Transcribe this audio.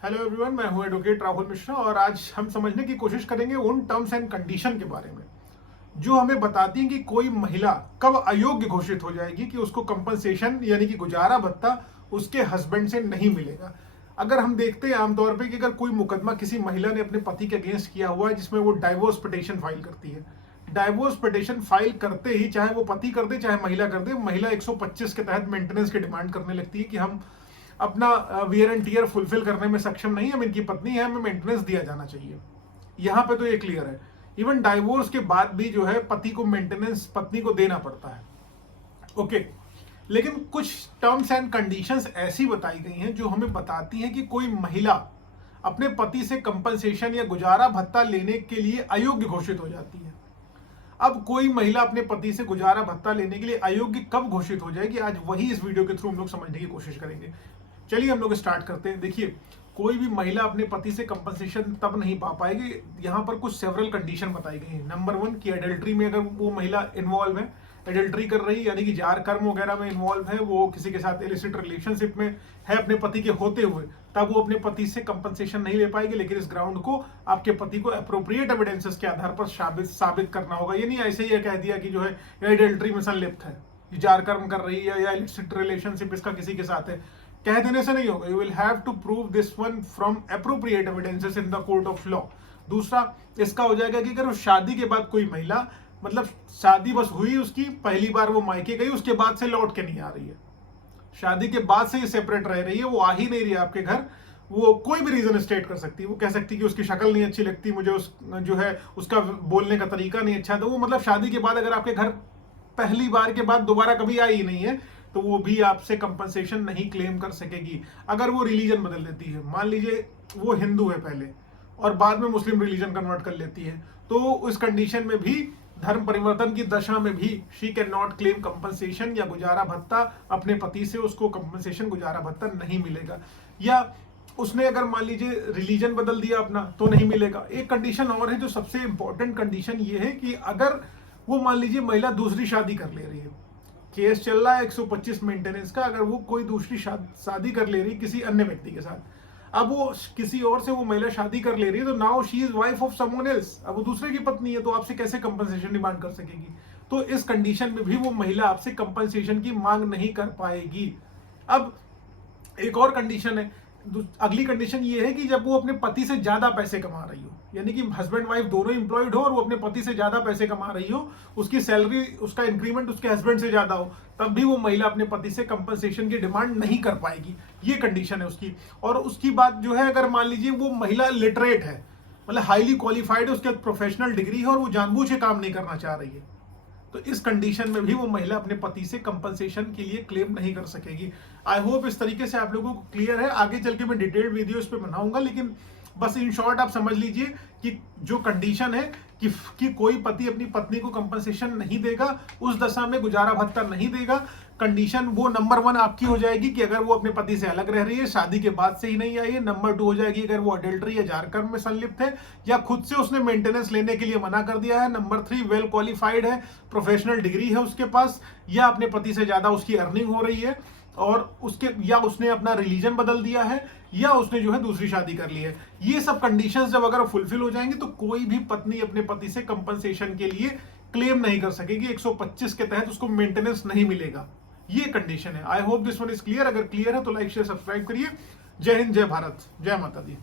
Hello everyone, मैं हूं advocate Rahul Mishra और आज हम समझने की कोशिश करेंगे उन टर्म्स एंड कंडीशन के बारे में जो हमें बताती हैं कि कोई महिला कब अयोग्य घोषित हो जाएगी कि उसको कंपनसेशन यानी कि गुजारा भत्ता उसके हस्बैंड से नहीं मिलेगा। अगर हम देखते हैं आमतौर पे कि अगर कोई मुकदमा किसी महिला ने अपने पति के अगेंस्ट किया हुआ है जिसमें वो डाइवोर्स पिटीशन फाइल करती है, डाइवोर्स पिटीशन फाइल करते ही चाहे वो पति कर दे चाहे महिला कर दे, महिला 125 के तहत मेंटेनेंस की डिमांड करने लगती है कि हम अपना वियर एंड टीयर फुलफिल करने में सक्षम नहीं, हम इनकी पत्नी है, हमें मेंटेनेंस दिया जाना चाहिए। यहाँ पे तो ये क्लियर है। इवन डाइवोर्स के बाद भी जो है पति को मेंटेनेंस पत्नी को देना पड़ता है। ओके, लेकिन कुछ टर्म्स एंड कंडीशंस ऐसी बताई गई हैं जो हमें बताती हैं कि कोई महिला अपने पति से कंपनसेशन या गुजारा भत्ता लेने के लिए अयोग्य घोषित हो जाती है। अब कोई महिला अपने पति से गुजारा भत्ता लेने के लिए अयोग्य कब घोषित हो जाएगी, आज वही इस वीडियो के थ्रू हम लोग समझने की कोशिश करेंगे। चलिए हम लोग स्टार्ट करते हैं। देखिए, कोई भी महिला अपने पति से कंपनसेशन तब नहीं पा पाएगी, यहाँ पर कुछ सेवरल कंडीशन बताई गई हैं। नंबर 1 कि एडल्ट्री में अगर वो महिला इन्वॉल्व है, एडल्ट्री कर रही है यानी कि जार कर्म वगैरह में इन्वॉल्व है, वो किसी के साथ इलिसिट रिलेशनशिप में है अपने पति के होते हुए, तब वो अपने पति से कंपनसेशन नहीं ले पाएगी। लेकिन इस ग्राउंड को आपके पति को अप्रोप्रिएट एविडेंसेस के आधार पर साबित करना होगा। ये नहीं ऐसे ही कह दिया कि जो है एडल्ट्री में संलिप्त है, जार कर्म कर रही है या इलिसिट रिलेशनशिप इसका किसी के साथ है, कह देने से नहीं होगा। You will have to prove this one from appropriate evidences in the court of law. दूसरा इसका हो जाएगा कि अगर शादी के बाद कोई महिला, मतलब शादी बस हुई उसकी, पहली बार वो मायके गई, उसके बाद से लौट के नहीं आ रही है, शादी के बाद से ये सेपरेट रह रही है, वो आ ही नहीं रही है आपके घर, वो कोई भी रीजन स्टेट कर सकती है। वो कह सकती है कि उसकी शक्ल नहीं अच्छी लगती मुझे, उस जो है उसका बोलने का तरीका नहीं अच्छा, तो वो मतलब शादी के बाद अगर आपके घर पहली बार के बाद दोबारा कभी आई ही नहीं है तो वो भी आपसे कंपनसेशन नहीं क्लेम कर सकेगी। अगर वो रिलीजन बदल देती है, मान लीजिए वो हिंदू है पहले और बाद में मुस्लिम रिलीजन कन्वर्ट कर लेती है, तो उस कंडीशन में भी, धर्म परिवर्तन की दशा में भी, she can not claim compensation या गुजारा भत्ता अपने पति से, उसको कंपनसेशन गुजारा भत्ता नहीं मिलेगा। या उसने अगर मान लीजिए रिलीजन बदल दिया अपना तो नहीं मिलेगा। एक कंडीशन और है जो सबसे इंपॉर्टेंट कंडीशन ये है कि अगर वो मान लीजिए महिला दूसरी शादी कर ले रही है, केस चल रहा है 125 मेंटेनेंस का, अगर वो कोई दूसरी शादी कर ले रही है किसी अन्य व्यक्ति के साथ, अब वो किसी और से वो महिला शादी कर ले रही है, तो now she is wife of someone else, अब वो दूसरे की पत्नी है, तो आपसे कैसे कंपनसेशन डिमांड कर सकेगी। तो इस कंडीशन में भी वो महिला आपसे कंपनसेशन की मांग नहीं कर पाएगी। अब एक और कंडीशन है, अगली कंडीशन ये है कि जब वो अपने पति से ज्यादा पैसे कमा रही हो, यानी कि हस्बैंड वाइफ दोनों इंप्लॉयड हो और वो अपने पति से ज्यादा पैसे कमा रही हो, उसकी सैलरी, उसका इंक्रीमेंट उसके हस्बैंड से ज्यादा हो, तब भी वो महिला अपने पति से कंपनसेशन की डिमांड नहीं कर पाएगी। ये कंडीशन है उसकी। और उसकी बात जो है, अगर मान लीजिए वो महिला लिटरेट है, मतलब हाईली क्वालिफाइड है, उसके प्रोफेशनल डिग्री है और वो जानबूझ के काम नहीं करना चाह रही है, तो इस कंडीशन में भी वो महिला अपने पति से कंपनसेशन के लिए क्लेम नहीं कर सकेगी। आई होप इस तरीके से आप लोगों को क्लियर है। आगे चल के मैं डिटेल्ड वीडियो इस पे बनाऊंगा, लेकिन बस इन शॉर्ट आप समझ लीजिए कि जो कंडीशन है कि कोई पति अपनी पत्नी को कंपनसेशन नहीं देगा, उस दशा में गुजारा भत्ता नहीं देगा, कंडीशन वो नंबर 1 आपकी हो जाएगी कि अगर वो अपने पति से अलग रह रही है, शादी के बाद से ही नहीं आई है। नंबर 2 हो जाएगी अगर वो अडल्ट्री या जारकर्म में संलिप्त है या खुद से उसने मेंटेनेंस लेने के लिए मना कर दिया है। नंबर 3 वेल क्वालिफाइड है, प्रोफेशनल डिग्री है उसके पास, या अपने पति से ज्यादा उसकी अर्निंग हो रही है और उसके, या उसने अपना रिलीजन बदल दिया है, या उसने जो है दूसरी शादी कर ली है। ये सब कंडीशंस जब अगर फुलफिल हो जाएंगे तो कोई भी पत्नी अपने पति से कंपनसेशन के लिए क्लेम नहीं कर सकेगी, 125 के तहत उसको मेंटेनेंस नहीं मिलेगा। ये कंडीशन है। I hope this one is clear. अगर क्लियर है तो लाइक शेयर सब्सक्राइब करिए। जय हिंद, जय भारत, जय माता दी।